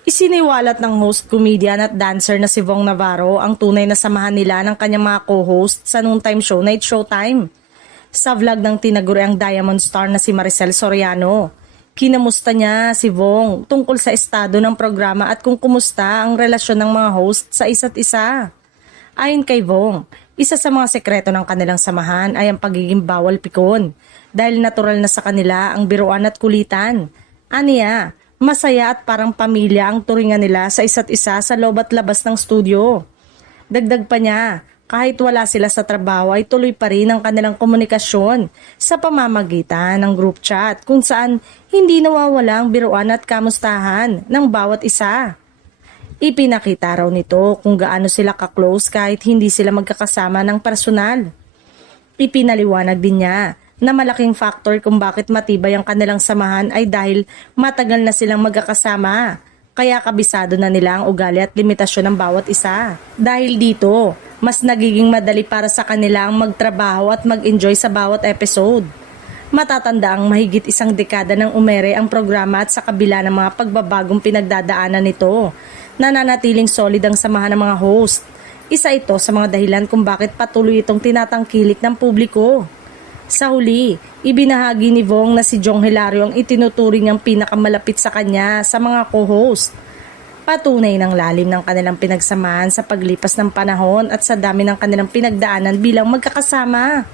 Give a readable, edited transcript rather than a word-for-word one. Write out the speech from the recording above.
Isiniwalat ng host, comedian at dancer na si Vong Navarro ang tunay na samahan nila ng kanyang mga co-host sa noontime show Night Showtime. Sa vlog ng tinaguriang Diamond Star na si Maricel Soriano, kinamusta niya si Vong tungkol sa estado ng programa at kung kumusta ang relasyon ng mga host sa isa't isa. Ayon kay Vong, isa sa mga sekreto ng kanilang samahan ay ang pagiging bawal pikon dahil natural na sa kanila ang biruan at kulitan. Aniya, masaya at parang pamilya ang turingan nila sa isa't isa sa loob at labas ng studio. Dagdag pa niya, kahit wala sila sa trabaho ay tuloy pa rin ang kanilang komunikasyon sa pamamagitan ng group chat kung saan hindi nawawala ang biruan at kamustahan ng bawat isa. Ipinakita raw nito kung gaano sila ka-close kahit hindi sila magkakasama ng personal. Ipinaliwanag din niya na malaking factor kung bakit matibay ang kanilang samahan ay dahil matagal na silang magkakasama, kaya kabisado na nila ang ugali at limitasyon ng bawat isa. Dahil dito, mas nagiging madali para sa kanila ang magtrabaho at mag-enjoy sa bawat episode. Matatanda ang mahigit isang dekada ng umere ang programa at sa kabila ng mga pagbabagong pinagdadaanan nito, nananatiling solid ang samahan ng mga host. Isa ito sa mga dahilan kung bakit patuloy itong tinatangkilik ng publiko. Sa huli, ibinahagi ni Vong na si Jong Hilario ang itinuturing ang pinakamalapit sa kanya sa mga co-host. Patunay ng lalim ng kanilang pinagsamahan sa paglipas ng panahon at sa dami ng kanilang pinagdaanan bilang magkakasama.